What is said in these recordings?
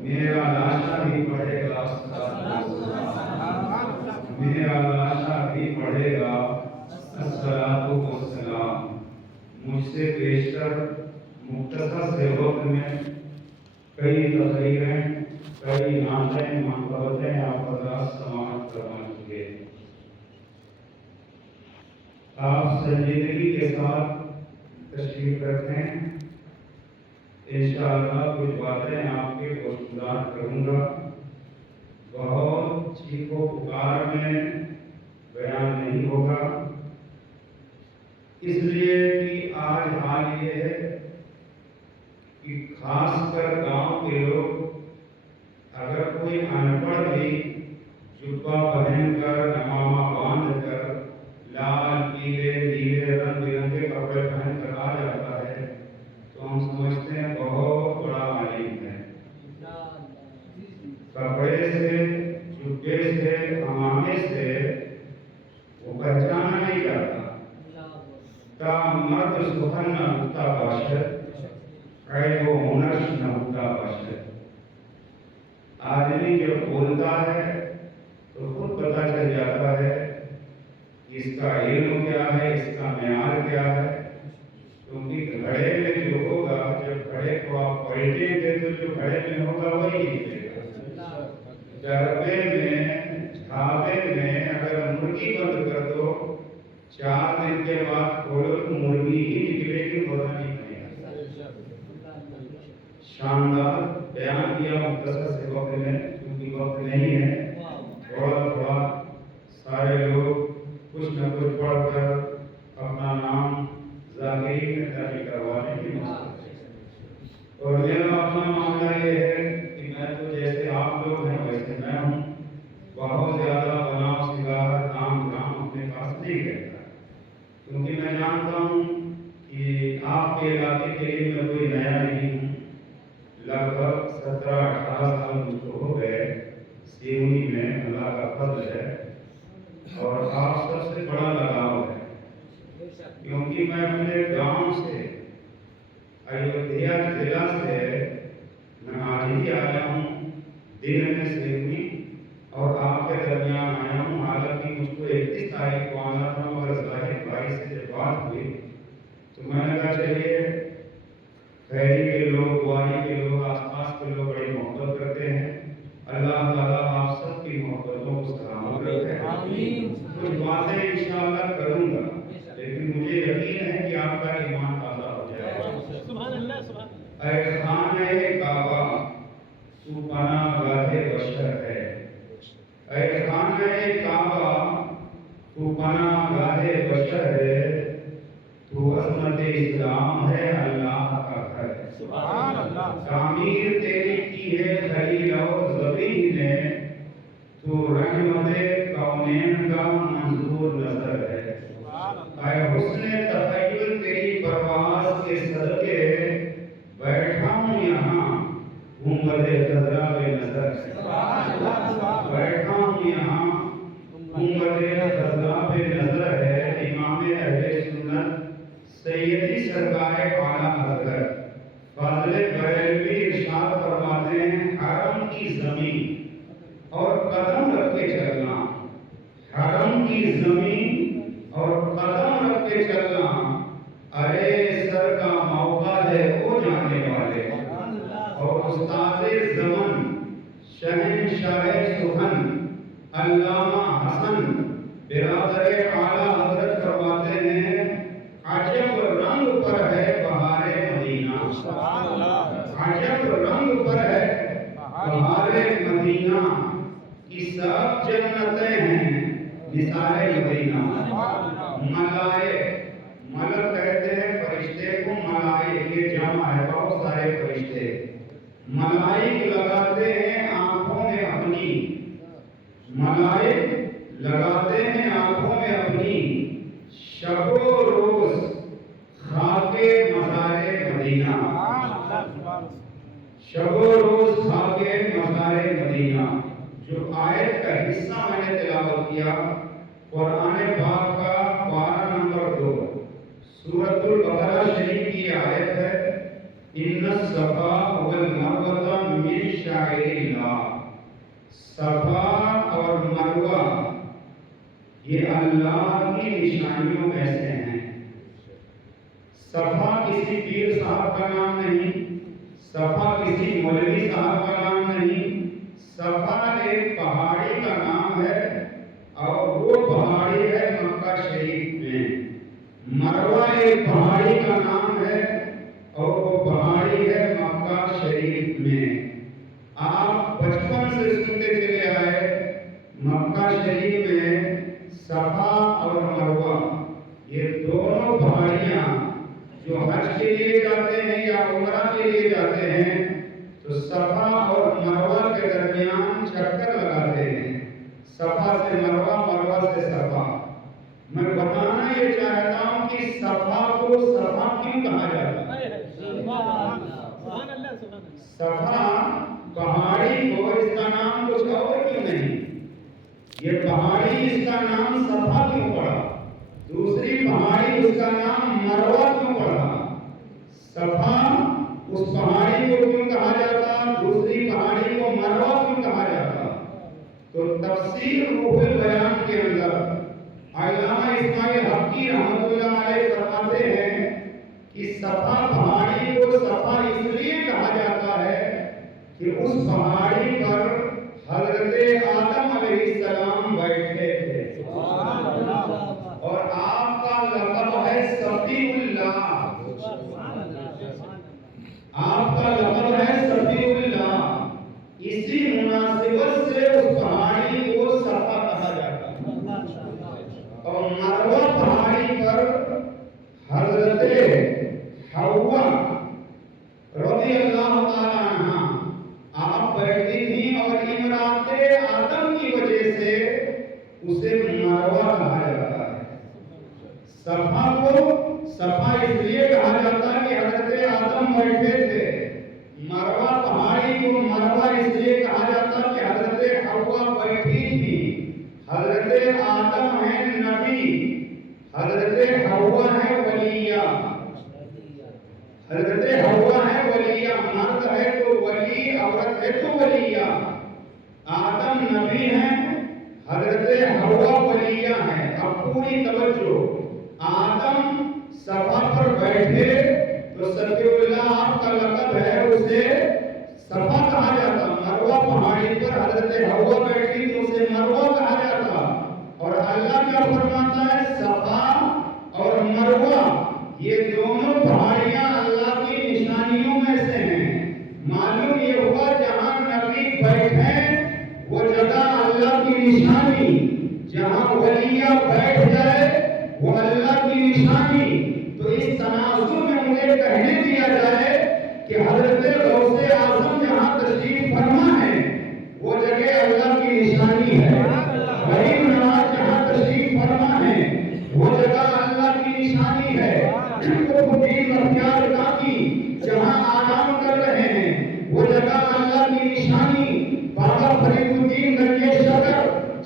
میرا لاشا بھی پڑھے گا میرا لاشا بھی پڑھے گا الصلاۃ والسلام. مجھ سے بیشتر مختصر سے وقت میں کئی تقریریں کئی نعتیں منقبتیں آپ حضرات سماعت کروا چکے. آپ سنجیدگی کے ساتھ تشریف رکھیں. انشاءاللہ کچھ باتیں آپ کے گفتگو کروں گا. بہت چیخ و پکار میں بیان نہیں ہوگا، اس لیے کہ آج حال یہ ہے کہ خاص کر گاؤں کے لوگ اگر کوئی ان پڑھ بھی جبہ پہن کر امامہ باندھ کر لال پیلے نیلے رنگ برنگے کپڑے پہن کر آ جاتا ہے تو ہم سمجھتے ہیں بہت بڑا عالم ہے. کپڑے سے، جبے سے، امامے سے وہ پہچانا نہیں جاتا. تا مرد سخن نہ ہوتا باشد، عیب و ہنر نہ ہوتا باشد. آدمی جب بولتا ہے تو خود پتہ چل جاتا ہے کہ اس کا علم کیا ہے، اس کا معیار کیا ہے. کیونکہ گھڑے میں جو ہوگا، جب گھڑے کو آپ پلٹیں گے تو جو گھڑے میں ہوگا وہی نکلے گا. ڈربے میں، ڈھابے میں اگر مرغی بند کر دو 4 دن کے بعد کھولو تو مرغی ہی نکلے گی، مرغا نہیں بنے گا. شاندار بیان کیا مختصر سے وقت میں، کیونکہ وقت نہیں ہے. تھوڑا تھوڑا سارے لوگ کچھ نہ کچھ پڑھ کر اپنا نام ذاکرین میں درج کروانے کی مقصد ہے. اور میرا اپنا معاملہ یہ ہے کہ میں تو جیسے آپ لوگ ہیں ویسے میں ہوں. بہت زیادہ بناؤ سنگار کام اپنے پاس نہیں رہتا، کیونکہ میں جانتا ہوں کہ آپ کے علاقے کے لیے میں کوئی نیا نہیں ہوں. لگ بھگ 17-18 سال مجھ کو ہو گئے سیونی میں، اللہ کا فضل ہے. اور آپ سب سے بڑا لگاؤ ہے، کیونکہ میں اپنے گاؤں سے، ایودھیا ضلع سے میں آج ہی آیا ہوں دن میں سیونی، اور آپ کے درمیان آیا ہوں. حالانکہ مجھ کو 31 تاریخ کو آنا تھا، مگر ظاہر بھائی سے جب بات ہوئی تو میں نے کہا چلیے خیری کے لوگ، گواری کے لوگ، آس پاس کے لوگ بڑی محبت کرتے ہیں. اللہ تعالیٰ آپ سب کی محبتوں کو سلامت رکھے. کچھ باتیں انشاءاللہ کروں گا، لیکن مجھے یقین ہے کہ آپ کا ایمان تازہ ہو جائے گا. سبحان اللہ سبحان. اے خانہ کعبہ تو پناہ گاہ بشر ہے. اے خانہ کعبہ تو پناہ گاہ بشر ہے. تو عظمت اسلام ہے، اللہ کا گھر. سبحان اللہ. تعمیر تیری کی ہے خلیل اور زبین نے، تو رحمت کونین کا منظور نظر ہے. اے حسن تخیل تیری پرواز کے صدقے بیٹھا ہوں یہاں گنبد خضرا پہ نظر ہے. بیٹھا ہوں یہاں گنبد خضرا پہ نظر ہے. امام اہل سنت سیدی سرکار اعلیٰ حضرت فاضل بریلوی ارشاد فرماتے ہیں، حرم کی زمین اور قدم رکھ کے چلنا، حرم کی زمین اور قدم رکھ کے چلنا، ارے سر کا موقع ہے وہ جانے والے. اور استاد زمن شہنشاہ سخن علامہ حسن برادر اعلیٰ حضرت فرماتے ہیں، عجب رنگ پر ہے بہار مدینہ. عجب رنگ پر ہے بہار مدینہ کی سب جنتیں ہیں نثار مدینہ. ملائک، ملک کہتے ہیں فرشتے کو، ملائک یہ جمع ہے، بہت سارے فرشتے. ملائک لگاتے ہیں آنکھوں میں اپنی، ملائک لگاتے ہیں آنکھوں میں اپنی شب و روز خاک مزار مدینہ. شب و روز خاک مزار مدینہ. جو آیت کا حصہ میں نے تلاوت کیا قرآن پاک کا 12 نمبر 2 سورۃ البقرہ شریف کی آیت ہے، ان الصفا والمروہ من یہ اللہ کی نشانیوں میں سے ہیں۔ صفا کسی پیر صاحب کا نام نہیں، صفا کسی مولوی صاحب کا نام نہیں، صفا ایک پہاڑی کا نام ہے، اور وہ پہاڑی ہے مکہ شریف میں۔ مروہ ایک پہاڑی کا نام ہے، اور وہ پہاڑی ہے مکہ شریف میں۔ آپ بچپن سے سنتے چلے آئے مکہ شریف میں صفا اور مروہ، یہ دونوں پہاڑیاں جو حج کے لیے جاتے ہیں یا عمرہ کے لیے جاتے ہیں تو صفا اور مروہ کے درمیان چکر لگاتے ہیں، صفا سے مروہ، مروہ سے صفا۔ میں بتانا یہ چاہتا ہوں کہ صفا کو صفا کیوں کہا جاتا ہے؟ صفا پہاڑی کو اس کا نام کچھ اور کیوں نہیں؟ یہ پہاڑی اس کا نام صفا کیوں پڑا؟ دوسری پہاڑی اس کا نام مروہ کیوں پڑا؟ صفا اس پہاڑی کو کیوں کہا جاتا، دوسری پہاڑی کو مروہ کیوں کہا جاتا؟ تو تفسیر روح البیان کے اندر علامہ اسماعیل حقی رحمۃ اللہ علیہ فرماتے ہیں کہ صفا پہاڑی کو صفا اس لیے کہا جاتا ہے کہ اس پہاڑی پر حضرت آدم علیہ السلام بیٹھے تھے، اور آپ کا لقب ہے صفی اللہ، آپ کا لقب ہے صفی اللہ، اسی مناسبت سے اس پہاڑی کو صفا کہا جاتا ہے۔ اور مروہ پہاڑی پر حضرت حوا رضی اللہ تعالی عنہ آپ بیٹھی تھیں، اور امرات آدم کی وجہ سے اسے مروہ کہا جاتا ہے۔ صفا کو صفا اس لیے کہا جاتا ہے کہ حضرت آدم بیٹھے تھے، مروہ پہاڑی کو مروہ اس لیے کہا جاتا ہے کہ حضرت حوا بیٹھی تھی۔ حضرت آدم ہے نبی، حضرت حوا ہے ولیہ، حضرت حوا ہے ولیہ، مرد ہے تو ولی، عورت ہے تو ولیہ۔ آدم نبی ہیں، حضرت حوا ولیہ ہیں۔ اب پوری توجہ، آدم صفا پر بیٹھے تو صفی اللہ آپ کا لقب ہے، اسے صفا کہا جاتا۔ مروہ پہاڑی پر حضرت حوا بیٹھی تو اسے مروہ کہا جاتا۔ اور اللہ کیا فرماتا ہے؟ صفا اور مروہ یہ دونوں پہاڑیاں اللہ کی نشانیوں میں سے ہیں۔ معلوم یہ ہوا جہاں نبی بیٹھے وہ جگہ اللہ کی نشانی، جہاں ولیہ بیٹھ جائے وہ اللہ کی نشانی۔ تو اس تناظر میں مجھے کہنے دیا جائے کہ حضرت غوث اعظم جہاں تشریف فرما ہے وہ جگہ اللہ کی نشانی ہے، غریب نواز جہاں تشریف فرما ہے وہ جگہ اللہ کی نشانی ہے، قطب الدین بختیار کاکی جہاں آرام کر رہے ہیں وہ جگہ اللہ کی نشانی، بابا فرید الدین درگاہ شکر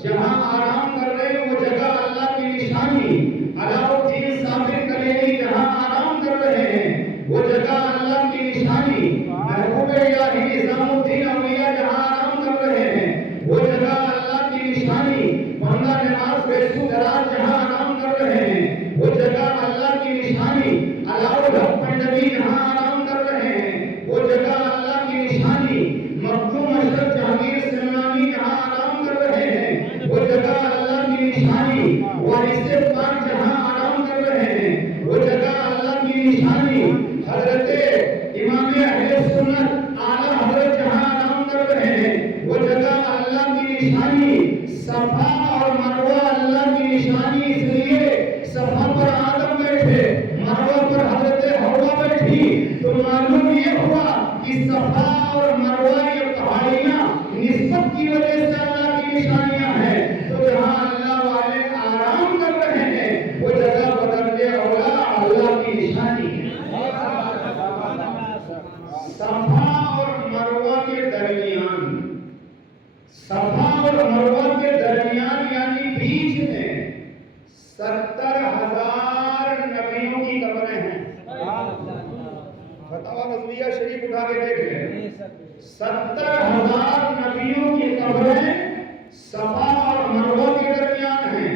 جہاں آرام کر رہے ہیں وہ جگہ اللہ کی نشانی، علاؤ الدین صابر کلیلی جہاں آرام کر رہے ہیں وہ جگہ اللہ کی نشانی، محبوب الہی نظام الدین اولیاء جہاں آرام کر رہے ہیں وہ جگہ اللہ کی نشانی، بندہ نواز بیسو دراز جہاں آرام کر رہے ہیں وہ جگہ اللہ کی نشانی، علاؤ الحق پنڈوی جہاں آرام کر رہے ہیں وہ جگہ اللہ کی نشانی، مخدوم اشرف جہانگیر سلیمانی جہاں آرام کر رہے ہیں وہ جگہ اللہ کی نشانی، وارث پاک جہاں آرام کر رہے ہیں وہ جگہ اللہ کی نشانی، حضرت امام اہل سنت اعلیٰ حضرت جہاں آرام کر رہے ہیں وہ جگہ اللہ کی نشانی۔ صفا اور مروہ اللہ کی نشانی، اس لیے صفا پر آدم بیٹھے، مروہ پر حضرت حوا بیٹھی، تو معلوم یہ ہوا کہ صفا اور مروہ یہ پہاڑیاں نسبت کی وجہ سے اللہ کی نشانیاں ہیں۔ تو جہاں اللہ والے آرام کر رہے ہیں وہ جگہ بدرجہ اولا اللہ کی نشانی ہے۔ صفا اور مروہ کے درمیان، صفا اور مروہ کے درمیان یعنی بیچ میں 70,000 نبیوں کی قبریں ہیں۔ فتاوی رضویہ شریف اٹھا کے دیکھ لیں، 70,000 نبیوں کی قبریں صفا اور مروہ کے درمیان ہیں۔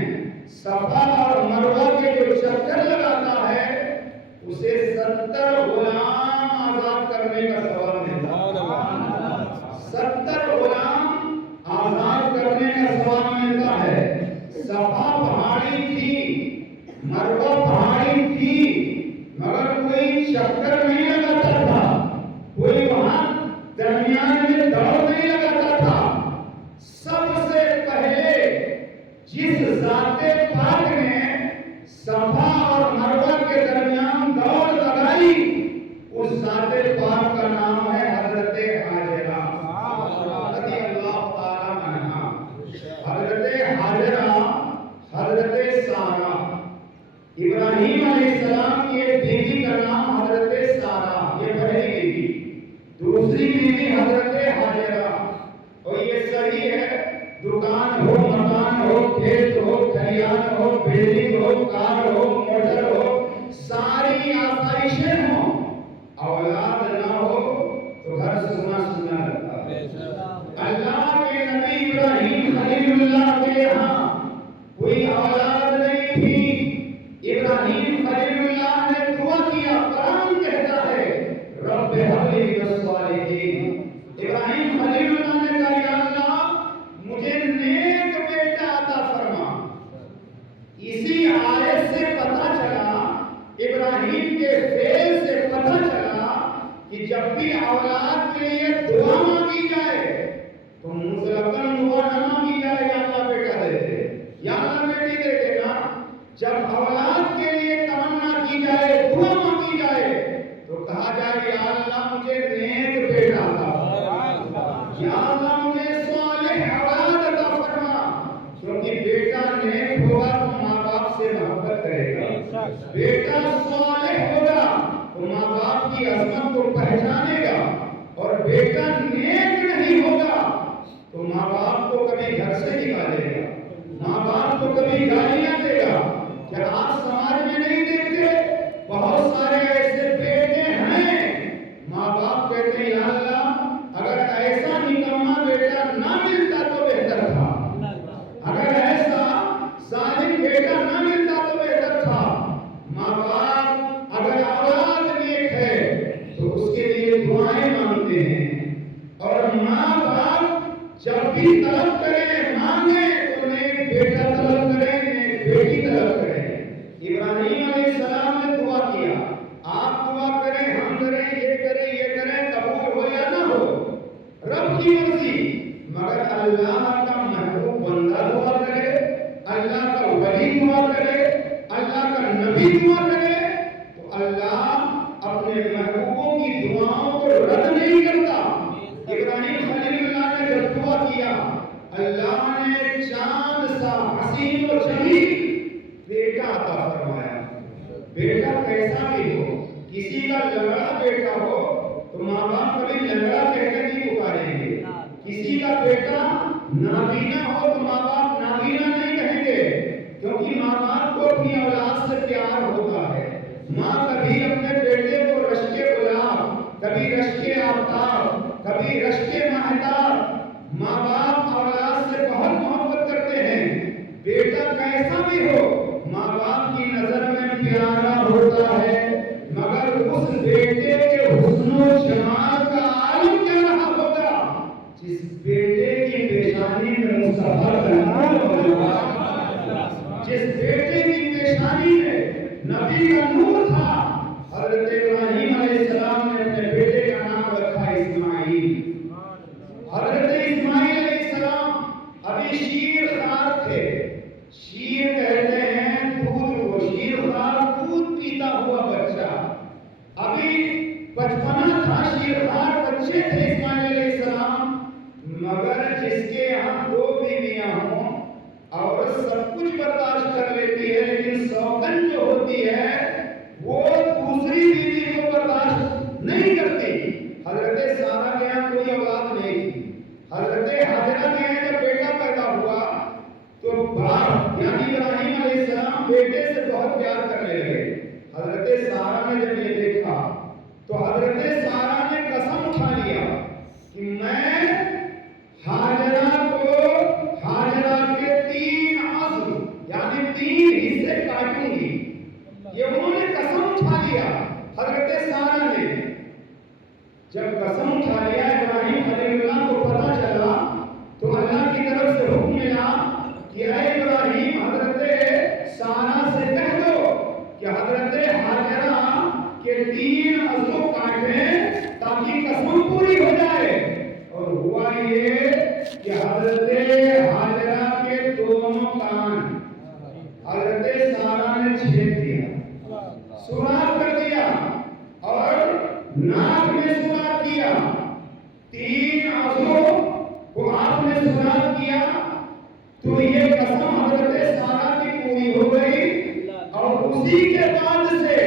تو ماں باپ کو کبھی گھر سے نکالے گا، ماں باپ کو کبھی گالیاں دے گا۔ کیا آپ سماج میں نہیں دیکھتے بہت سارے ایسے بیٹے ہیں ماں باپ کہتے ہیں یا اللہ اگر ایسا نکما بیٹا نہ ملتا تو بہتر تھا، اگر ایسا ظالم بیٹا نہ ملتا تو بہتر تھا۔ ماں باپ اگر اولاد نیک ہے تو اس کے لیے دعائیں مانگتے ہیں، اور ماں باپ جب بھی طلب کریں مانگے تو نیک بیٹا طلب کریں، نیک بیٹی طلب کریں۔ ابراہیم علیہ السلام نے دعا کیا، آپ دعا کریں، ہم کریں، یہ کریں، قبول ہو یا نہ ہو رب کی مرضی، مگر اللہ کا محبوب بندہ دعا کرے، اللہ کا ولی دعا کرے، اللہ کا نبی دعا کرے تو اللہ اپنے محبوبوں کی دعاؤں کو رد نہیں کرتا۔ ابراہیم خلیل اللہ نے جب دعا کیا اللہ نے چاند سا حسین و جمیل بیٹا عطا فرمایا۔ بیٹا کیسا بھی ہو، کسی کا لنگڑا بیٹا ہو تو ماں باپ کبھی لنگڑا کہہ کر نہیں پکاریں گے، کسی کا بیٹا نابینا ہو تو ماں باپ نابینا نہیں کہیں گے، کیونکہ ماں باپ کو اپنی اولاد سے پیار ہوتا ہے۔ ماں کبھی اپنے بیٹے کو رشک گلاب، کبھی رشک آفتاب، کبھی رشک مہتاب، ماں باپ اولاد سے بہت محبت کرتے ہیں۔ بیٹا کیسا بھی ہو ماں باپ کی نظر میں پیارا ہوتا ہے، مگر اس بیٹے کے حسن و جمال کا عالم کیا رہا ہوگا جس بیٹے کی پیشانی میں مصطفیٰ کا نام ہوگا، جس بیٹے کی پیشانی میں نبی کا نور تھا۔ حضرت ابراہیم علیہ السلام نے اپنے بیٹے کا نام رکھا اسماعیل۔ حضرت اسماعیل علیہ السلام ابھی شیر خوار تھے، شیر کہتے ہیں دودھ کو، شیر خوار دودھ پیتا ہوا بچہ، ابھی بچپنا تھا، شیر خوار بچے تھے اسماعیل علیہ السلام، مگر جس کے یہاں دو بیویاں ہوں عورت سب کچھ برداشت کر لیتی ہے، لیکن سوگن جو ہوتی ہے وہ دوسری بیوی کو برداشت نہیں کرتی۔ حضرت سارہ کے یہاں کوئی اولاد نہیں تھی، حضرت حاجرہ کے یہاں جب بیٹا پیدا ہوا تو باپ یعنی ابراہیم علیہ السلام بیٹے سے بہت پیار کرنے لگے۔ حضرت سارہ نے جب یہ دیکھا تو حضرت سارہ نے قسم اٹھا لیا کہ میں حاجرہ کے 3 عضو یعنی 3 حصے کاٹوں گی، یہ انہوں نے قسم اٹھا لیا۔ حضرت سارہ نے جب قسم اٹھا لیا، ابراہیم خلیل اللہ کو پتہ چلا تو اللہ کی طرف سے حکم ملا کہ اے ابراہیم حضرت سارہ سے کہہ دو کہ حضرت حاجرہ کے 3 عضو کاٹیں تاکہ قسم پوری ہو جائے۔ اور ہوا یہ کہ حضرت حاجرہ کے دونوں کان حضرت سارہ نے چھید دیا، سوراخ کر دیا اور ناک میں سوراخ کیا، 3 عضو کو آپ نے سوراخ کیا تو یہ قسم حضرت سارہ کی پوری ہو گئی، اور اسی کے بعد سے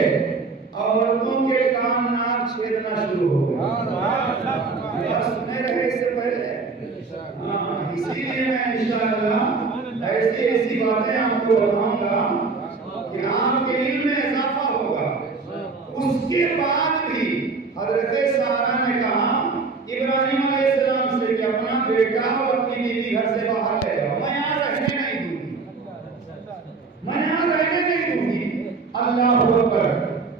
عورتوں کے کان ناک چھیدنا شروع ہو گئے۔ سنے رہے اس سے پہلے، اسی لیے میں انشاءاللہ ایسی باتیں آپ کو بتاؤں گا کہ آپ کے علم میں اضافہ ہوگا۔ اس کے بعد بھی حضرت سارہ نے کہا ابراہیم علیہ السلام سے کہ اپنا بیٹا اور اپنی بیوی گھر سے باہر لے جاؤ، میں یہاں رہنے نہیں دوں گی، میں یہاں رہنے نہیں دوں گی۔ اللہ اکبر۔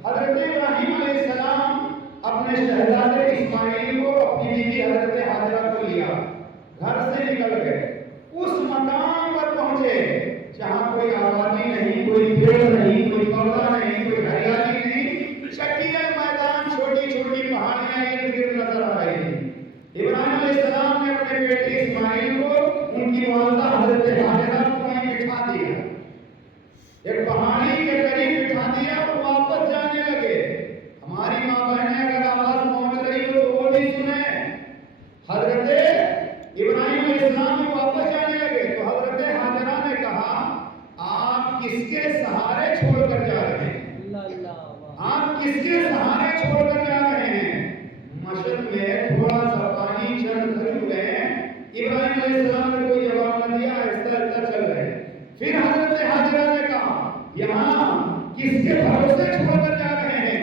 حضرت ابراہیم علیہ السلام اپنے شہزادے اسماعیل کو اپنی بیوی حضرت حاجرہ کو لیا، گھر سے نکل گئے، اس مقام پر پہنچے جہاں کوئی آبادی نہیں، کوئی پیڑ نہیں، کوئی پودا نہیں، کوئی ہریالی نہیں، چٹیل میدان، چھوٹی چھوٹی پہاڑیاں ارد گرد نظر آ رہی ہیں۔ ابراہیم علیہ السلام نے اپنے بیٹے اسماعیل کو ان کی والدہ حضرت حاجرہ کو وہیں بٹھا دیا، ایک پہاڑی کے قریب بٹھا دیا اور واپس جانے لگے۔ ہماری ماں بہنیں اگر آواز پہنچ رہی ہو تو وہ بھی سنیں۔ حضرت ابراہیم علیہ السلام واپس جانے لگے تو حضرت حاجرہ نے کہا آپ کس کے سہارے چھوڑ کر جا رہے ہیں؟ آپ کس کے سہارے چھوڑ کر جا رہے ہیں؟ مشرق میں تھوڑا سا پانی چند کھجوریں ابراہیم کس کے بھروسے چھوڑ کر جا رہے ہیں؟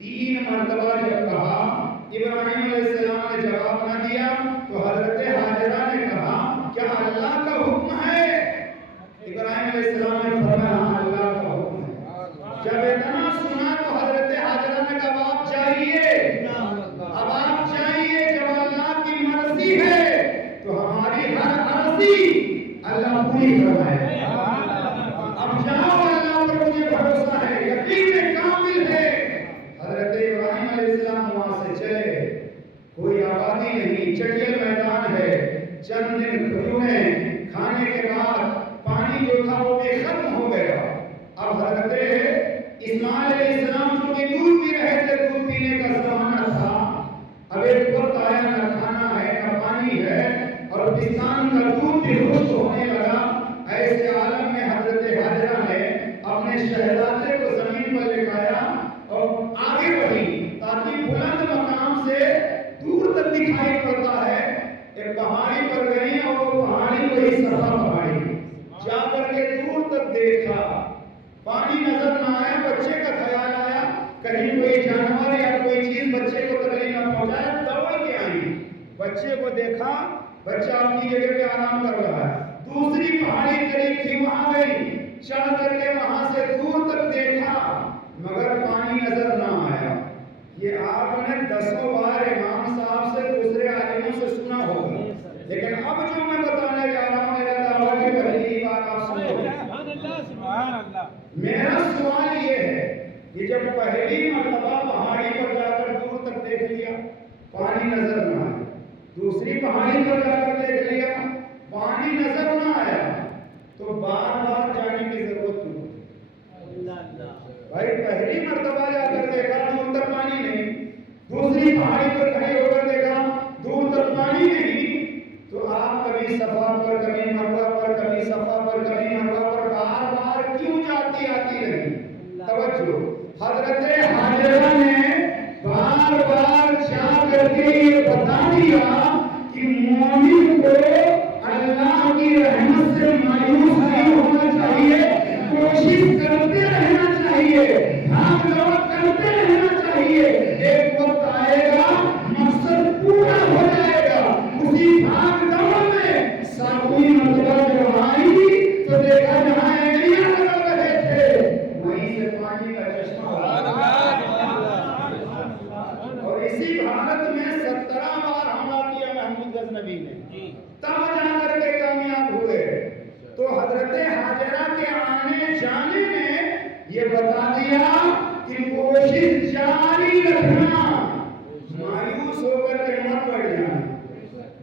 3 مرتبہ جب کہا، ابراہیم علیہ السلام نے جواب نہ دیا تو حضرت حاجرہ نے کہا کیا اللہ کا حکم ہے؟ ابراہیم علیہ السلام نے فرمایا ہاں اللہ کا حکم ہے۔ جب اتنا سنا تو حضرت حاجرہ نے کہا اب آپ چاہیے، اب آپ چاہیے، جب اللہ کی مرضی ہے تو ہماری ہر عرضی اللہ پوری فرمائے۔ اب جاؤ، اللہ پر مجھے بھروسہ ہے، یقین کامل ہے۔ حضرت ابراہیم علیہ السلام وہاں سے چلے، کوئی آبادی نہیں، چٹیل میدان ہے، چند دن کھجوریں کھانے کے بعد پانی جو تھا وہ بھی ختم ہو گیا۔ اب حضرت اسماعیل علیہ السلام جو کہ دودھ پی رہے تھے، دودھ پینے کا زمانہ تھا، اب ایک وقت آیا نہ کھانا ہے نہ پانی ہے اور کسان کا دودھ بھی خشک ہونے لگا۔ ایسے عالم میں حضرت حاجرہ نے اپنے شہزادے کو زمین پر لٹایا اور آگے بڑھی تاکہ بلند مقام سے دور تک دکھائی پڑتا ہے۔ ایک پہاڑی پر گئی اور وہ پہاڑی وہی صفا پہاڑی، جا کر کے دور تک دیکھا، پانی نظر نہ آیا، بچے کا خیال آیا کہیں کوئی جانور یا کوئی چیز بچے کو تکلیف نہ پہنچائے، دوڑ کے آئی، بچے کو دیکھا، بچہ اپنی جگہ پہ آرام کر رہا ہے۔ دوسری پہاڑی قریب تھی، وہاں گئی، چڑھ کر کے وہاں سے دور تک دیکھا مگر پانی نظر نہ آیا۔ یہ آپ نے 10 بار امام صاحب سے دوسرے عالموں سے سنا ہوگا، لیکن اب جو میں بتانے جا رہا ہوں میرا دعویٰ کہ پہلی بار آپ سنو۔ میرا سوال یہ ہے کہ جب پہلی مرتبہ پہاڑی پر جا کر دور تک دیکھ لیا پانی نظر نہ آیا، دوسری پہاڑی پر جا کر دیکھ لیا پانی نظر نہ آیا، تو بار بار جانے کی ضرورت کیوں؟ بھائی پہلی مرتبہ جا کر دیکھا دور تک پانی نہیں، دوسری پہاڑی پر کھڑے ہو کر دیکھا دور تک پانی نہیں، تو آپ کبھی صفا پر کبھی مروہ پر کبھی صفا پر کبھی مروہ پر بار بار کیوں جاتی آتی رہی؟ توجہ، حضرت حاجرہ نے بار بار جا کر کے یہ بتا دیا کہ مومن کو اللہ کی رحمت سے مایوس نہیں ہونا چاہیے، کوشش کرتے رہنا چاہیے، بھاگ دوڑ کرتے رہنا چاہیے، ایک وقت آئے گا مقصد پورا ہو جائے گا۔ اسی بھاگ دوڑ میں 7ویں مرتبہ جب آئی تو دیکھا جہاں اینٹیاں لگا رہے تھے وہیں سے پانی کا چشمہ اور اسی بھارت میں 17 بار حملہ کیا محمود غزنوی نے، تب جا کر کے کامیاب ہوئے۔ تو حضرت حاجرہ کے آنے جانے نے یہ بتا دیا کہ کوشش جاری رکھنا، مایوس ہو کر کے مت بیٹھ جانا۔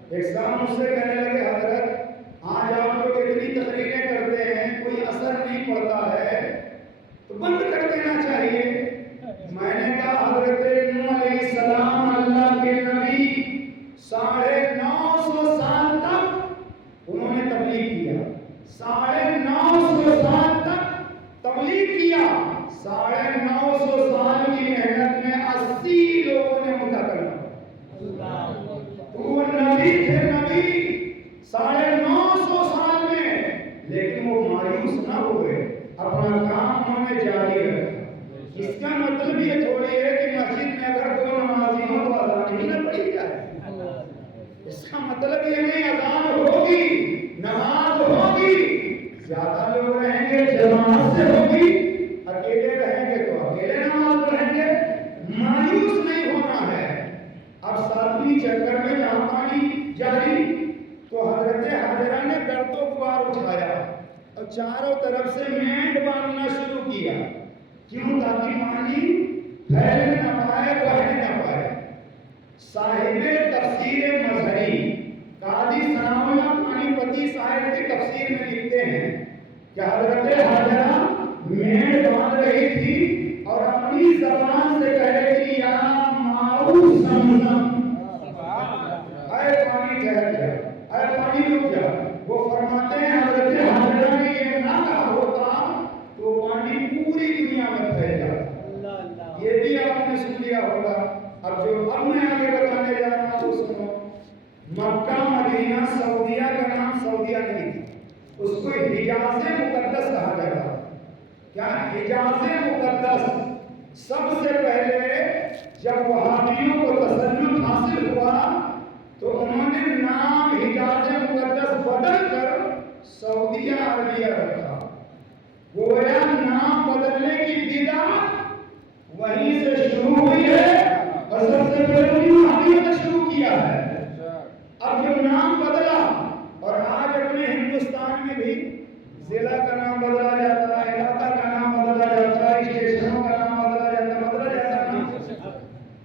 ایک صاحب مجھ سے کہنے لگے حضرت آج آپ لوگ اتنی تقریریں کرتے ہیں کوئی اثر نہیں پڑتا ہے تو بند کر دینا چاہیے۔ میں نے کہا حضرت نوح علیہ السلام اللہ کے نبی 950 سال تک انہوں نے تبلیغ کیا، 950 سال تک تبلیغ کیا، 950 سال کی محنت میں 80 لوگوں نے ان کا کلمہ وہ نبی تھے، نبی 950 سال میں، لیکن وہ مایوس نہ ہوئے، اپنا کام انہوں نے جاری رکھا۔ اس کا مطلب یہ تھوڑی ہے کہ مسجد میں اگر کوئی نمازی ہو تو اذان ہی نہ پڑھی جائے، اس کا مطلب یہ نہیں اذان ہوگی نماز ہوگی، زیادہ لوگ رہیں گے جماعت سے ہوگی، اکیلے رہیں گے تو اکیلے نماز پڑھیں گے، مایوس نہیں ہونا ہے۔ اب 7ویں چکر میں جہاں پانی جاری تو حضرت حاجرہ نے گرد و غبار اٹھایا اور چاروں طرف سے مینڈ باندھنا شروع کیا، کیوں؟ تاکہ پانی پھیلنے نہ پائے، بہنے نہ پائے۔ صاحب تفسیر مظہری قاضی ثناء اللہ پانی پتی صاحب کی تفسیر میں لکھتے ہیں کہ حضرت حاجرہ مینڈ باندھ رہی تھی اور اپنی زبان سے کہہ رہی تھی یا ماؤ زمزم، اے پانی ٹھہر جا، اے پانی رک جا۔ وہ فرماتے ہیں حضرت حاجرہ نے یہ نہ کہا ہوتا تو پانی پوری دنیا میں پھیل جاتا۔ یہ بھی آپ نے سن لیا ہوگا۔ اب میں آگے بتانے جا رہا ہوں سنو۔ مکہ مدینہ سعودیہ کا نام سعودیہ نہیں تھا، اس کو حجاز مقدس کہا جاتا، کیا حجاز مقدس سب سے پہلے جب وہابیوں کو تسلط حاصل ہوا تو انہوں نے نام حجاز مقدس بدل کر سعودیہ عربیہ رکھا. گویا نام بدلنے کی بدعت وہیں سے شروع ہوئی ہے اور سب سے پہلے وہابیوں نے شروع کیا ہے. اب جب نام بدلا اور آج اپنے ہندوستان میں بھی ضلع کا نام بدلا جاتا ہے, علاقہ کا نام بدلا جاتا ہے, اسٹیشنوں کا نام بدلا جاتا ہے.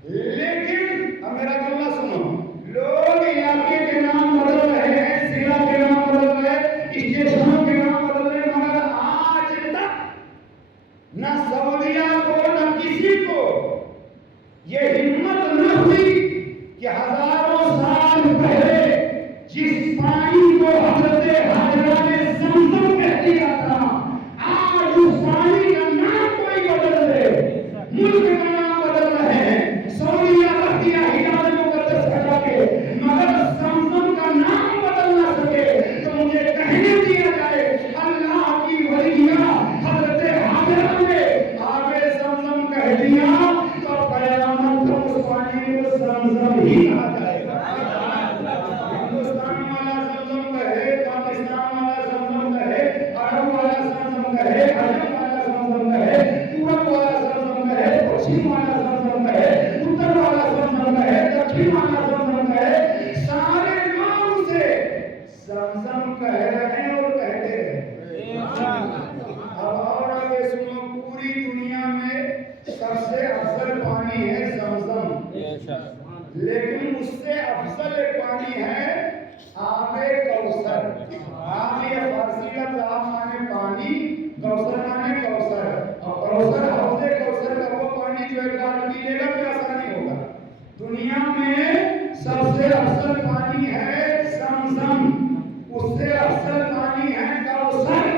لیکن اب میرا جملہ سنو, لوگ علاقے کے نام بدل رہے ہیں, ضلع کے نام بدل رہے ہیں, اسٹیشنوں کے نام بدل رہے ہیں, مگر آج تک نہ سعودیہ کو نہ کسی کو یہ ہمت نہ ہوئی کہ ہزاروں سال پہلے جس پانی کو حضرت حاجرہ نے زمزم کہہ دیا تھا, آج اس پانی کا نام کوئی بدل دے, ملک کا نام بدل رہے ہیں, سعودیہ رکھ دیا حجاز مقدس ہٹا کے, مگر زمزم کا نام بدل نہ سکے تو مجھے کہنے دیا جائے اللہ کی ولیہ حضرت حاجرہ نے آب زمزم کہہ دیا تو قیامت تک اس پانی کو زمزم ہی کہا جائے گا. ہندوستان والا زمزم کہے, پاکستان والا زمزم کہے, عرب والا زمزم کہے, عجم والا زمزم کہے, پورب والا زمزم کہے, پچھم والا زمزم کہے, اتر والا زمزم کہے, دکھن والا زمزم کہے, سارے نام سے زمزم کہہ رہے ہیں اور کہتے رہے. اب اور آگے سنو, پوری دنیا میں سب سے افضل پانی ہے زمزم, لیکن اس سے افضل پانی ہے آب کوثر. آب یہ فارسی لفظ, آب مانے پانی, کوثر مانے کوثر, اور کوثر حوض کوثر کا وہ پانی جو ایک بار پی لے گا پھر آسانی ہوگا. دنیا میں سب سے افضل پانی ہے زمزم, اس سے افضل پانی ہے کوثر,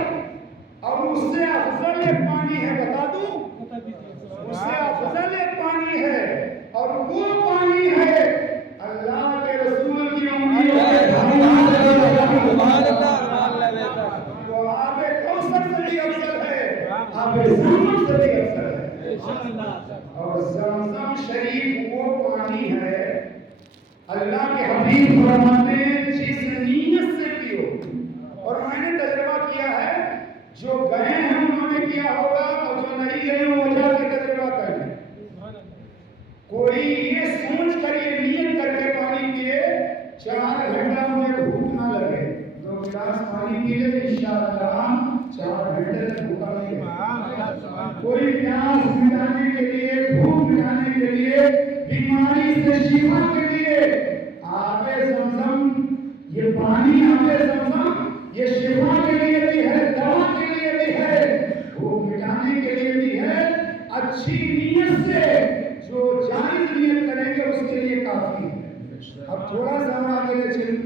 اور اس سے افضل ایک پانی ہے, بتا دوں, اس سے افضل ایک پانی ہے, اور وہ پانی ہے اللہ کے رسول کی انگلیوں کے دھاگوں سے وہ آب کوثر سے بھی افضل ہے, آب زمزم سے بھی افضل ہے. اور زمزم شریف وہ پانی ہے اللہ کے حبیب فرماتے ہیں جس نیت سے پیو. اور میں نے تجربہ کیا ہے, جو گئے ہیں انہوں نے کیا ہوگا, اور جو نہیں گئے وہ جا کے تجربہ کر لیں. کوئی یہ سوچ کر یہ نیت کر کے پانی پیے 4 گھنٹہ مجھے بھوک نہ لگے, 2 گلاس پانی پی لے انشاءاللہ 4 گھنٹے تک بھوکا نہیں رہے. کوئی پیاس مٹانے کے لیے, بھوک مٹانے کے لیے, بیماری سے شفا کے لیے آب زمزم, یہ پانی آب زمزم یہ شفا کے لیے بھی ہے, دوا کے لیے بھی ہے, بھوک مٹانے کے لیے بھی ہے. اچھی نیت سے جو جائز نیت کریں گے اس کے لیے کافی ہے. اب تھوڑا سا آگے لے چل,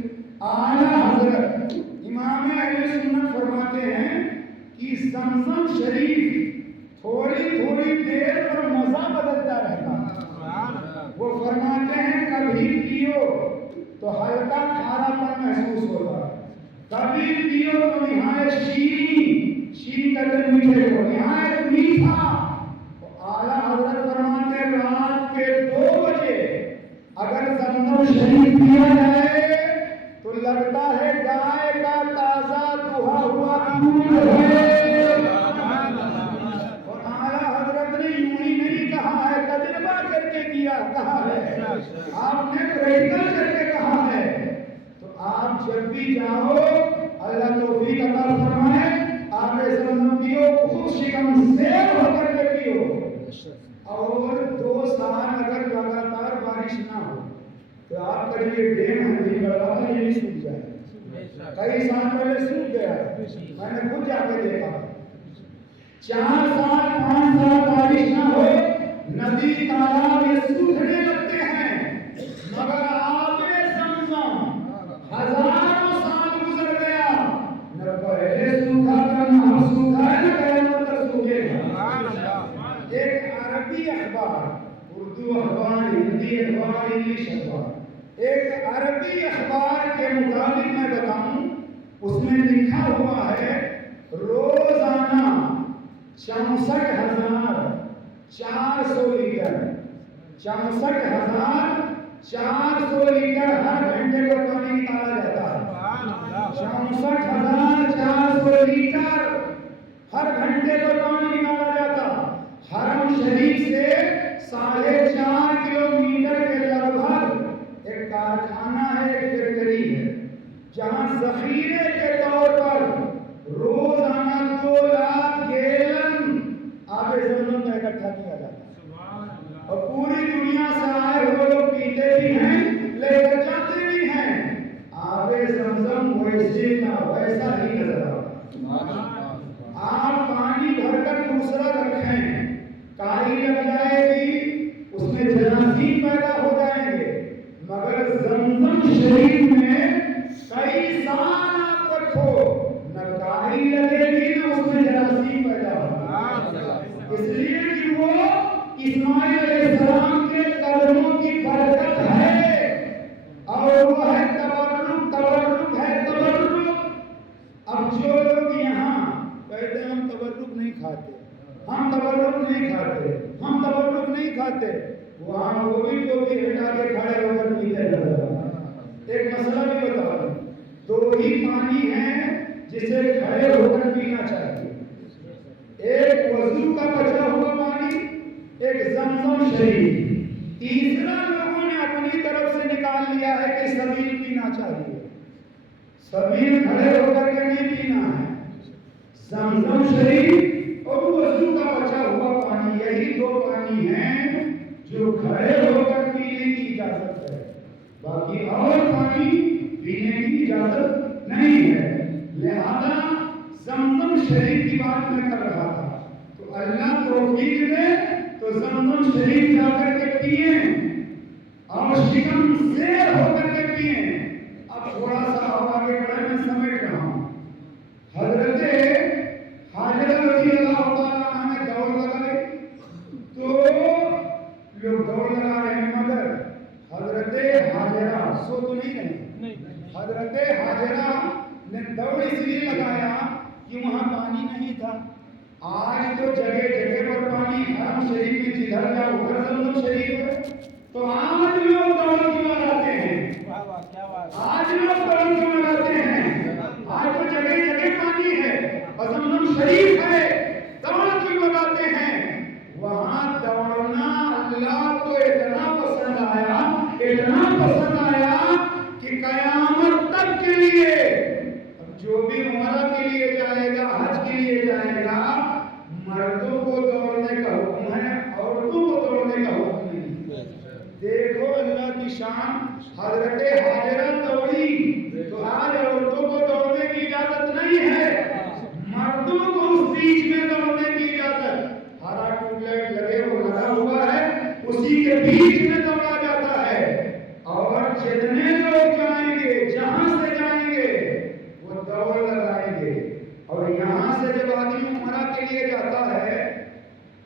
اعلیٰ حضرت امام اہل سنت فرماتے ہیں کہ زمزم شریف تھوڑی تھوڑی دیر پر مزہ بدلتا رہتا. وہ فرماتے ہیں کبھی پیو تو ہلکا کھارا پن محسوس ہوتا, کبھی پیو تو نہایت شیریں, شیریں کہتے میٹھے کو, نہایت میٹھا. اعلیٰ حضرت فرماتے ہیں رات کے 2 بجے اگر زمزم شریف پیا جائے تو لگتا ہے گائے کا تازہ دہا ہوا دودھ ہے. اور اعلیٰ حضرت نے یوں ہی نہیں کہا ہے, تجربہ کر کے کہا ہے, آپ نے پریکٹیکل کر کے کہا ہے. تو آپ جب بھی جاؤ اللہ توفیق عطا فرمائے, آپ زمزم پیو, خوب شکم سیر ہو کر کے پیو. اور 2 سال اگر لگاتار بارش نہ ہو تو آپ کا یہ ڈیم ہے بڑا یہ نہیں سوکھ جائے. کئی سال پہلے سوکھ گیا, میں نے خود جا کے دیکھا. 4 سال 5 سال بارش نہ ہو, ندی تالاب یہ سوکھنے لگتے ہیں, مگر آب زمزم ہزاروں سال گزر گیا, نہ پہلے سوکھا تھا نہ اب سوکھا ہے, نہ قیامت تک سوکھے گا. ایک عربی اخبار, اردو اخبار, ہندی اخبار, انگلش اخبار, ایک عربی اخبار کے مطابق میں بتاؤں, اس میں لکھا ہوا ہے روزانہ 64,400 لیٹر 64,400 لیٹر ہر گھنٹے کو پانی نکالا جاتا ہے. 64,400 لیٹر ہر گھنٹے کو پانی نکالا جاتا. حرم شریف سے 4.5 کلومیٹر کے لگ بھگ ایک کارخانہ ہے، ایک فیکٹری ہے، جہاں ذخیرے کے طور پر روزانہ 2 لاکھ گیلن آب زمزم کا اکٹھا کیا جاتا ہے. اور پوری دنیا سے آئے ہوئے لوگ پیتے بھی ہیں، لے کر جاتے بھی ہیں. آب زمزم ویسے کا ویسا ہی نظر آتا ہے. آپ پانی بھر کر دوسرا رکھیں، کائی لگ جائے گی، اس میں جراثیم پیدا ہو جائیں گے. مگر زمزم شریف میں کئی سال آپ رکھو، نہ کائی لگے گی نہ اس میں جراثیم پیدا ہوگا. اس لیے کہ وہ اسماعیل علیہ السلام کے قدموں کی برکت ہے، اور وہ ہے تبرک ہے تبرک. اب جو لوگ یہاں کہتے ہیں ہم تبرک نہیں کھاتے، ہم تبرک نہیں کھاتے، وہاں وہ بھی ہٹا کے کھڑے ہو کر پیتے نظر آتے. ایک مسئلہ بھی بتا دوں، 2 ہی پانی ہیں جسے کھڑے ہو کر پینا چاہیے. ایک وضو کا بچا ہوا پانی، ایک زمزم شریف. تیسرا لوگوں نے اپنی طرف سے نکال لیا ہے کہ سبیل پینا چاہیے. سبیل کھڑے ہو کر کے نہیں پینا ہے. زمزم شریف اور وضو کا بچا ہوا پانی، یہی 2 پانی ہیں جو کھڑے ہو کر پینے کی اجازت ہے. باقی اور پانی پینے کی اجازت نہیں ہے. لہذا زمزم شریف کی بات میں کر رہا تھا، تو اللہ توفیق دے تو زمزم شریف جا کر کے پئیں اور شکم زیر ہو کر کے پئیں. اب تھوڑا سا آگے بڑھے، میں سمجھ رہا ہوں. حضرت حاجرہ رضی اللہ تعالیٰ عنہ نے دوڑ لگائی، تو لوگ دوڑ لگا رہے ہیں، مگر حضرت حاجرہ سو تو نہیں رہے. حضرت حاجرہ نے دوڑ اس لیے لگایا کہ وہاں پانی نہیں تھا. آج تو جگہ جگہ پر پانی، حرم شریف میں جدھر جاؤ ادھر زمزم شریف ہے. تو آج لوگ دوڑ کیوں لگاتے ہیں؟ آج لوگ دوڑ کیوں لگاتے ہیں؟ آج تو جگہ جگہ پانی ہے اور زمزم شریف ہے، دوڑ کیوں لگاتے ہیں؟ وہاں دوڑنا اللہ کو اتنا پسند آیا کہ قیامت تک کے لیے جو بھی عمرہ کے لیے جائے گا، حج کے لیے جائے گا، مردوں کو دوڑنے کا حکم ہے، عورتوں کو دوڑنے کا حکم نہیں. دیکھو اللہ کی شان. حضرت حاجرہ دوڑی تو آج عورتوں کو دوڑنے کی اجازت نہیں ہے، مردوں کو اس بیچ میں دوڑنے کی اجازت. ہرا ٹیوب لائٹ لگے وہ لگا ہوا ہے، اسی کے بیچ میں دوڑا جاتا ہے. اور جتنے لوگ جائیں گے، جہاں سے جائیں گے وہ دوڑ لگائیں گے. اور یہاں سے جب آدمی عمرہ کے لیے جاتا ہے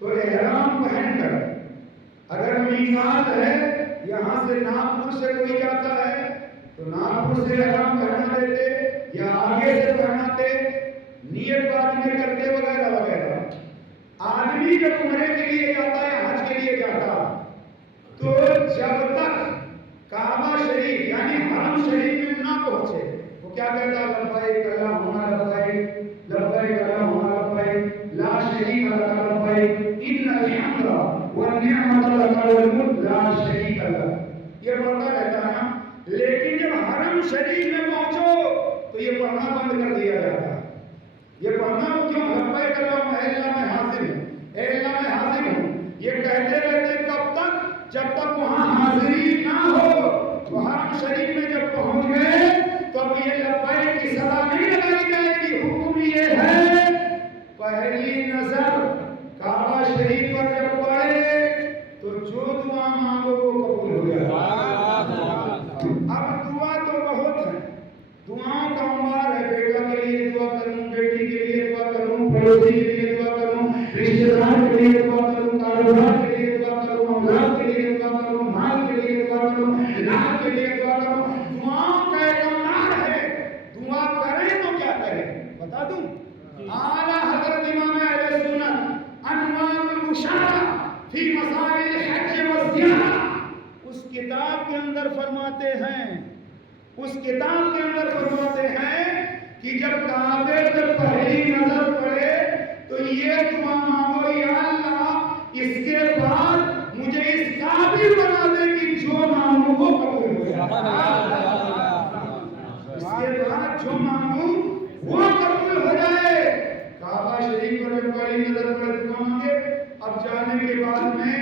تو احرام پہن کر، اگر میقات ہے یہاں سے ناگپور سے کوئی جاتا ہے تو ناگپور سے احرام پہنا دیتے یا آگے سے پہناتے، نیت بعد میں کرتے وغیرہ وغیرہ. آدمی جب عمرے کے لیے جاتا ہے، حج کے لیے جاتا، تو جب تک کعبہ شریف یعنی حرم شریف میں نہ پہنچے وہ کیا کہتا ہے؟ لبیک اللہم لبیک، لبیک اللہم لبیک، لا شریک لک لبیک، ان الحمد والنعمت لک والملک لا شریک لک. یہ پڑھتا رہتا ہے نا. لیکن جب حرم شریف میں پہنچو تو یہ پڑھنا بند کر دیا جاتا ہے. یہ پڑھنا کیوں؟ لبیک اللہم، اے اللہ میں حاضر ہوں، اے اللہ میں حاضر ہوں. یہ کہتے رہتے کب تک؟ جب تک وہاں حاضری نہ ہو. تو حرم شریف میں جب پہنچ گئے تو اب یہ لبیک کی صدا نہیں لگائی جائے گی. حکم یہ ہے پہلی نظر کعبہ شریف پر جب پڑے تو جو دعا مانگو وہ قبول ہو جائے. اب دعا تو بہت ہے، دعاؤں کا عمار ہے. بیٹا کے لیے دعا کروں، بیٹی کے لیے دعا کروں، پڑوسی کے لیے دعا کروں، رشتے دار کے لیے دعا کروں، کاروبار کے لیے دعا کروں، اولاد کے لیے دعا کروں، مال کے لیے دعا کروں، علاج کے لیے دعا کروں. دعاؤں اس کتاب کے اندر فرماتے ہیں کہ جب کعبے پہ پہلی نظر پڑے تو یہ دعا مانگو یا اللہ اس کے بعد مجھے اس قابل بنا دے کہ جو مانگوں وہ قبول ہو جائے، اس کے بعد جو مانگوں وہ قبول ہو جائے۔ کعبہ شریف پر جب پہلی نظر پڑے دعا مانگے، اب جانے کے بعد میں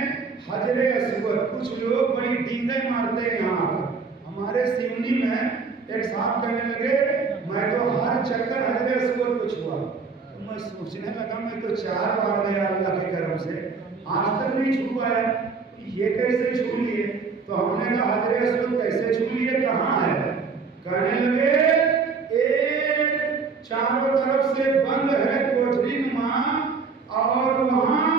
حجر اسود، کچھ لوگ بڑی ڈیندے مارتے ہیں یہاں پر۔ ہمارے سیونی میں ایک صاحب کہنے لگے میں تو ہر چکر حجر اسود کو چھوا، تو میں سوچنے لگا میں تو 4 بار گیا اللہ کے کرم سے، آج تک نہیں چھو پایا، یہ کیسے چھو لیے؟ تو ہم نے کہا حجر اسود کیسے چھو لیے، کہاں ہے؟ کہنے لگے ایک چاروں طرف سے بند ہے کوٹری نما، اور وہاں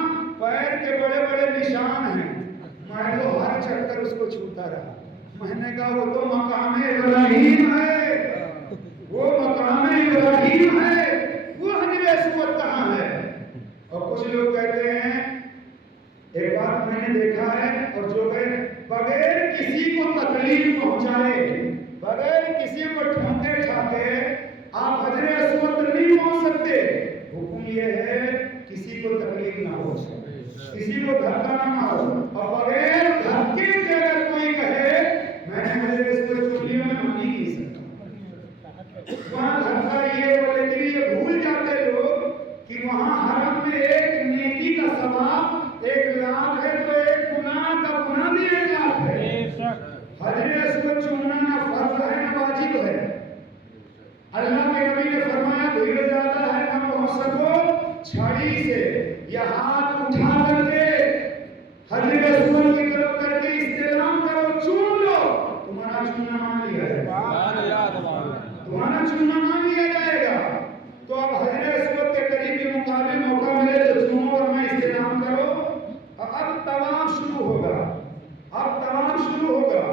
پیر کے بڑے بڑے نشان ہیں۔ میں تو ہر چکر اس کو چھوتا رہا۔ میں نے کہا وہ تو مقام ابراہیم ہے، وہ مقام ابراہیم ہے، وہ حجر اسود کہاں ہے؟ اور کچھ لوگ کہتے ہیں، ایک بات میں نے دیکھا ہے، اور جو ہے بغیر کسی کو تکلیف پہنچائے، بغیر کسی کو ٹھونکے ٹھاکے آپ حجر اسود نہیں پہنچ سکتے۔ حکم یہ ہے کسی کو تکلیف نہ ہو، کسی کو دھکا نہ مارو، اور بغیر دھکے کے اگر کوئی کہے میں نے حجر اسود چھو لیا، میں مان ہی نہیں سکتا۔ وہاں دھکا یہ ہو، لیکن یہ بھول جاتے لوگ کہ وہاں حرم میں ایک نیکی کا ثواب 1 لاکھ ہے، تو ایک گناہ کا گناہ بھی 1 لاکھ ہے۔ حجر اسود چھونا نہ فرض ہے نہ واجب ہے۔ اللہ کے نبی نے فرمایا بھیڑ زیادہ ہے نہ پہنچ سکو، چھڑی سے یا ہاتھ اٹھا کر کے حجر اسود کی طرف کر کے استلام کرو، چوم لو، تمہارا چومنا مان لیا جائے گا، تمہارا چومنا مان لیا جائے گا۔ تو اب حجر اسود کے قریب کے مقابل موقع ملے تو چومو اور میں استلام کرو۔ اب طواف شروع ہوگا، اب طواف شروع ہوگا،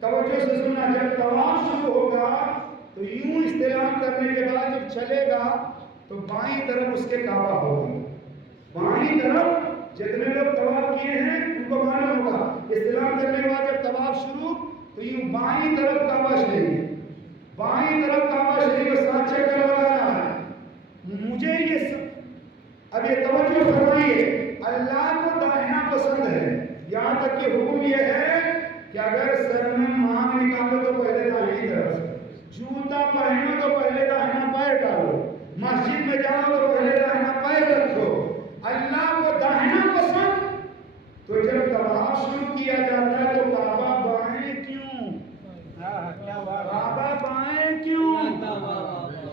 توجہ سے سننا، جب طواف شروع ہوگا تو یوں استلام کرنے کے بعد جب چلے گا تو بائیں طرف اس کے کعبہ ہوگا، بائیں طرف جتنے لوگ طواف کیے ہیں ان کو معلوم ہوگا، استلام کرنے کے بعد جب طواف شروع تو یوں بائیں طرف کعبہ شریف، بائیں طرف کعبہ شریف کے ساتھ چکر لگانا ہے۔ مجھے یہ اب یہ توجہ فرمائیے، اللہ کو داہنا پسند ہے، یہاں تک کہ حکم یہ ہے کہ اگر سر میں مانگ نکالو تو پہلے داہنی طرف، جوتا پہنو تو پہلے داہنا پیر ڈالو، مسجد میں جاؤ تو پہلے داہنا پیر رکھو۔ اللہ کو داہنا پسند، تو جب طواف شروع کیا جاتا ہے تو کعبہ بائیں کیوں؟ کعبہ بائیں کیوں؟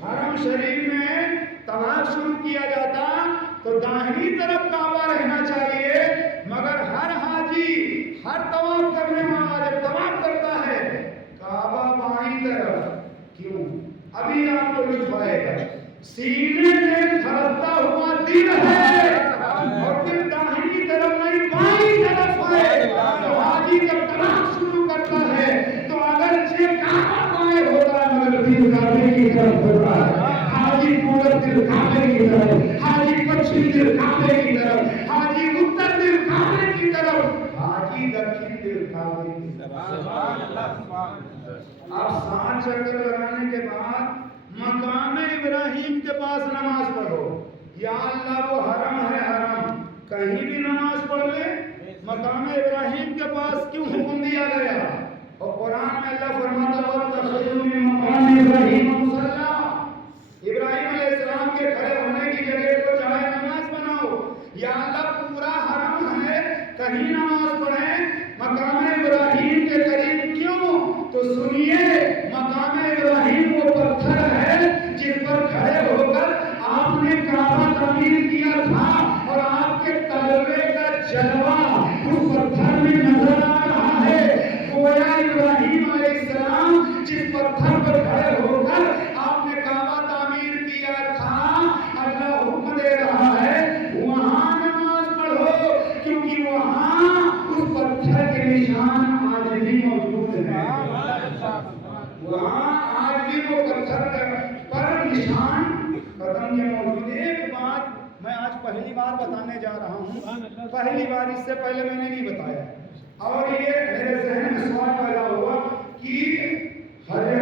حرم شریف میں طواف شروع کیا جاتا تو داہنی طرف کعبہ رہنا چاہیے، مگر ہر حاجی، ہر طواف کرنے والا جب طواف کرتا ہے کعبہ بائیں طرف کیوں؟ ابھی آپ کو لطف آئے گا، سینے میں دھڑکتا ہوا دل ہے اور دل داہنی طرف نہیں بائیں طرف ہے، تو حاجی جب طواف شروع کرتا ہے تو اگرچہ کعبہ بائیں ہوتا ہے مگر دل کعبے کی طرف ہوتا ہے۔ حاجی پورب دل کعبے کی طرف، حاجی پچھم دل کعبے کی طرف، حاجی اتر دل کعبے کی طرف، حاجی دکھن دل کعبے کی طرف۔ اب 7 چکر لگانے کے بعد مقام ابراہیم کے پاس نماز پڑھو، یا اللہ وہ حرم ہے، حرم کہیں بھی نماز پڑھ لے، مقام ابراہیم کے پاس کیوں حکم دیا گیا؟ اور قرآن میں اللہ فرماتا ہے وَاتَّخِذُوا مِن مَقَامِ إِبْرَاهِيمَ مُصَلًّى، ابراہیم علیہ السلام کے کھڑے ہونے کی جگہ کو جائے نماز بناؤ۔ یا اللہ پورا حرم ہے، کہیں نماز پڑھیں، مقام ابراہیم کے قریب کیوں؟ تو سنیے، مقام ابراہیم وہ پتھر ہے جس پر کھڑے ہو کر آپ نے کعبہ تعمیر کیا تھا، اور آپ کے تلوے کا جلوہ اس پتھر میں نظر آ رہا ہے۔ گویا ابراہیم علیہ السلام جس پتھر پر کھڑے ہو کر آپ نے کعبہ تعمیر کیا تھا، اللہ حکم دے رہا ہے وہاں نماز پڑھو، کیونکہ وہاں اس پتھر کے نشان آج بھی موجود ہیں، وہاں آج بھی وہ پتھر پر نشان قدم کے موجود ہیں۔ ایک بات میں آج پہلی بار بتانے جا رہا ہوں، پہلی بار، اس سے پہلے میں نے نہیں بتایا، اور یہ میرے ذہن میں سوال پیدا ہوا کہ حجر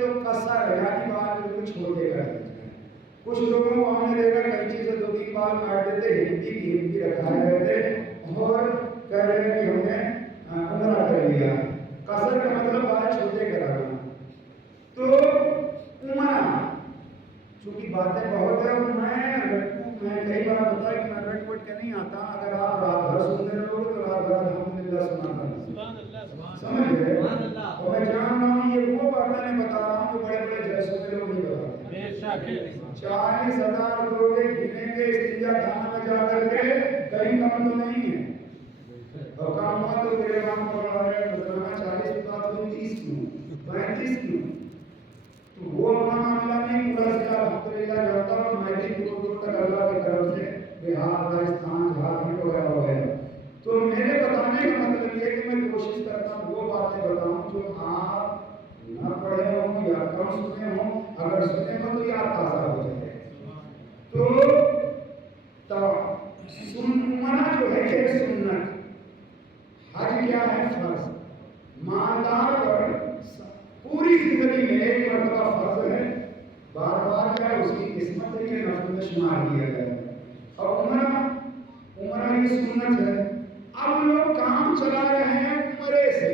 تو قصر یعنی بال بالکل چھوٹے کر دیتے ہیں. کچھ لوگوں کو ہم نے دیکھا کینچی سے 2-3 بال کاٹ دیتے, ہندی رکھائے رہتے اور کہہ رہے ہیں کہ ہم نے عمرہ کر لیا. قصر کا مطلب بال چھوٹے کرانا. تو عمرہ چونکہ باتیں بہت ہے اور میں کئی بار بتایا کہ میں رٹ وٹ کے نہیں آتا. اگر آپ رات بھر سنتے رہو گے تو رات بھر الحمدللہ سنا کرنا سمجھ گئے. اور میں جان رہا ہوں یہ وہ باتیں میں بتا رہا ہوں جو بڑے بڑے جلسوں میں لوگ نہیں بتاتے. 40,000 لوگ گنیں گے استنجا خانہ میں جا کر کے, کہیں کم تو نہیں ہے. اور کام ہوا تو میرے کام پر رہا ہے بتانا 40 بات 30 کیوں 35 کیوں. تو وہ اپنا معاملہ نہیں پورا ضلع الحمدللہ جاتا اور میں بھی دور تک اللہ کی طرف سے بہار راجستھان جھارکھنڈ وغیرہ وغیرہ. تو میرے بتانے کا مطلب یہ ہے کہ میں کوشش کرتا ہوں وہ باتیں بتاؤں جو آپ نہ پڑھے ہوں یا کم سنے ہوں. اگر سنے ہوں تو یاد تازہ ہو جائے. تو عمرہ جو ہے یہ سنت, حج کیا ہے فرض. مالدار پر پوری زندگی میں ایک مرتبہ فرض ہے, بار بار کیا اس کی قسمت ہے کہ نفل میں شمار کیا جائے. اور عمرہ یہ سنت ہے. اب لوگ کام چلا رہے ہیں عمرے سے.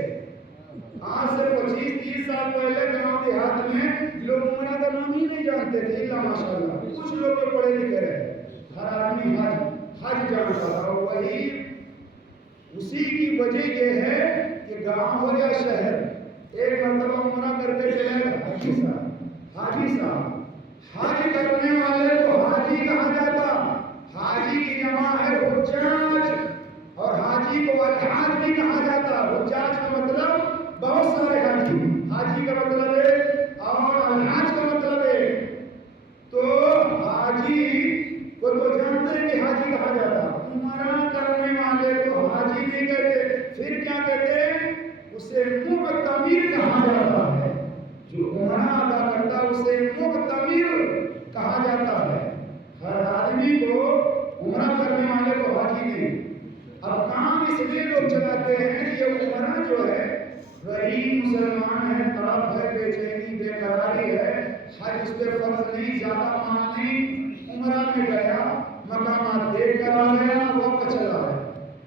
آج سے 25-30 سال پہلے گاؤں دیہات میں لوگ عمرہ کا نام ہی نہیں جانتے تھے الا ماشاءاللہ. کچھ لوگ جو پڑھے لکھے رہے, ہر آدمی حج جانتا تھا. وہی اسی کی وجہ یہ ہے کہ گاؤں ہو یا شہر ایک مرتبہ عمرہ کر کے چلے گا حاجی صاحب. حج کرنے والے کو حاجی کہا جاتا. حاجی کی جمع ہے حجاج, اور حاجی کو الحاج بھی کہا جاتا. حجاج کا مطلب بہت سارے حاجی, حاجی کا مطلب ہے اور الحاج کا مطلب ہے. تو حاجی کو تو جانتے ہیں کہ حاجی کہا جاتا. عمرہ کرنے والے کو حاجی بھی کہتے. پھر کیا کہتے, اسے معتمر کہا جاتا ہے. جو عمرہ ادا کرتا اسے معتمر کہا جاتا ہے. ہر آدمی کو عمرہ کرنے والے کو حاجی نہیں. اب کام اس لیے لوگ چلاتے ہیں کہ یہ عمرہ جو ہے غریب مسلمان ہے, تڑپ ہے, بے چینی بے قراری ہے, حج اس پہ فرض نہیں, زیادہ مال نہیں, عمرہ میں گیا مقامات دیکھ کر آ گیا, واپس چلا ہے.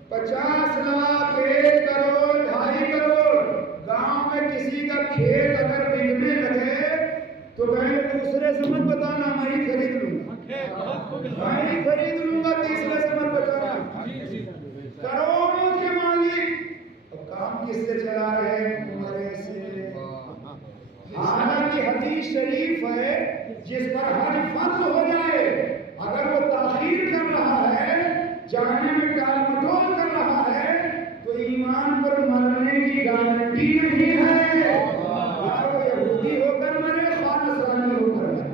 50 لاکھ 1 کروڑ 2.5 کروڑ گاؤں میں کسی کا کھیت اگر بکنے لگے تو میں دوسرے سے مت بتانا میں ہی خرید لوں گا, تیسرے سے مت بتانا. کروڑوں کے مالک. اب کام کس سے چلا رہے, عمرے سے. حالانکہ حدیث شریف ہے جس پر حج فرض ہو جائے اگر وہ تاخیر کر رہا ہے, جانے میں ٹال مٹول کر رہا ہے, تو ایمان پر مرنے کی گارنٹی نہیں ہے. وہ یہودی ہو کر مرے, نصرانی ہو کر مرے.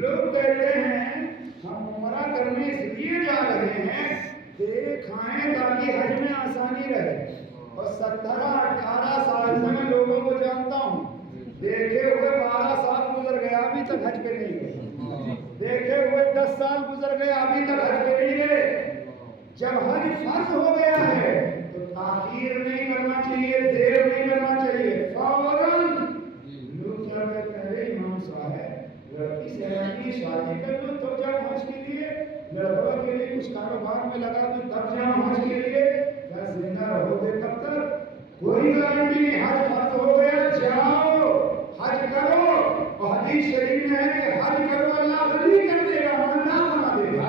لوگ کہتے ہیں ہم عمرہ کرنے اس لیے جا رہے ہیں دیکھائیں تاکہ حج میں آسانی رہے. اور 17-18 سال سے میں لوگوں کو جانتا ہوں, دیکھے ہوئے 12 سال گزر گئے ابھی تک حج پہ نہیں گئے, دیکھے ہوئے 10 سال گزر گئے ابھی تک حج پہ نہیں گئے. جب حج فرض ہو گیا ہے تو تاخیر نہیں کرنا چاہیے, دیر نہیں کرنا چاہیے, فوراً. لوگ کیا کہتے ہیں امام صاحب لڑکی سے شادی کر لو تب جاؤ حج کے لیے, لڑکوں کے لیے کچھ کاروبار میں لگا دو تب جاؤ حج کے لیے. کیا زندہ رہو گے تب تک؟ کوئی گارنٹی نہیں. حج فرض ہو گیا, جاؤ حج کرو. اور حدیث شریف میں ہے کہ حج کرو اللہ غنی کر دے گا, اللہ بنا دے گا.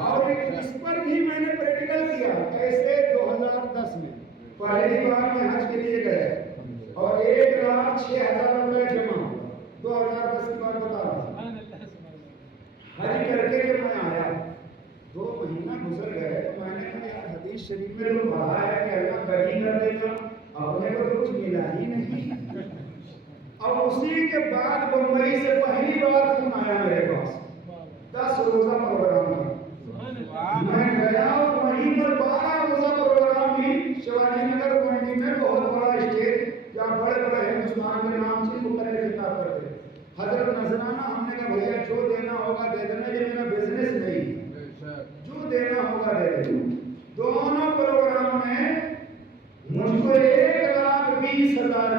اور اس پر بھی میں نے پریکٹیکل کیا. کیسے 2010 میں پہلی بار میں حج کے لیے گیا اور 1,06,000 روپے جمع. 2010 کی بات بتا رہا ہوں. حج کر کے جب میں آیا 2 مہینہ گزر گئے تو میں نے کہا یار حدیث شریف میں تو پڑھا ہے کہ اللہ غنی کر دے گا, اپنے کو تو کچھ ملا ہی نہیں. اب اسی کے بعد بمبئی سے پہلی بار فون آیا میرے پاس, 10 روزہ پروگرام تھا. میں گیا اور وہیں پر 12 روزہ پروگرام بھی شیواجی نگر منڈی میں بہت بڑا اسٹیج جہاں بڑے بڑے ہندوستان کے نام سے مختلف خطاب کرتے. حضرت نذرانہ ہم نے کہا بھیا جو دینا ہوگا دے دینا, یہ میرا بزنس نہیں, جو دینا ہوگا دے دینا. دونوں پروگرام میں مجھ کو 1,00,000 1,20,000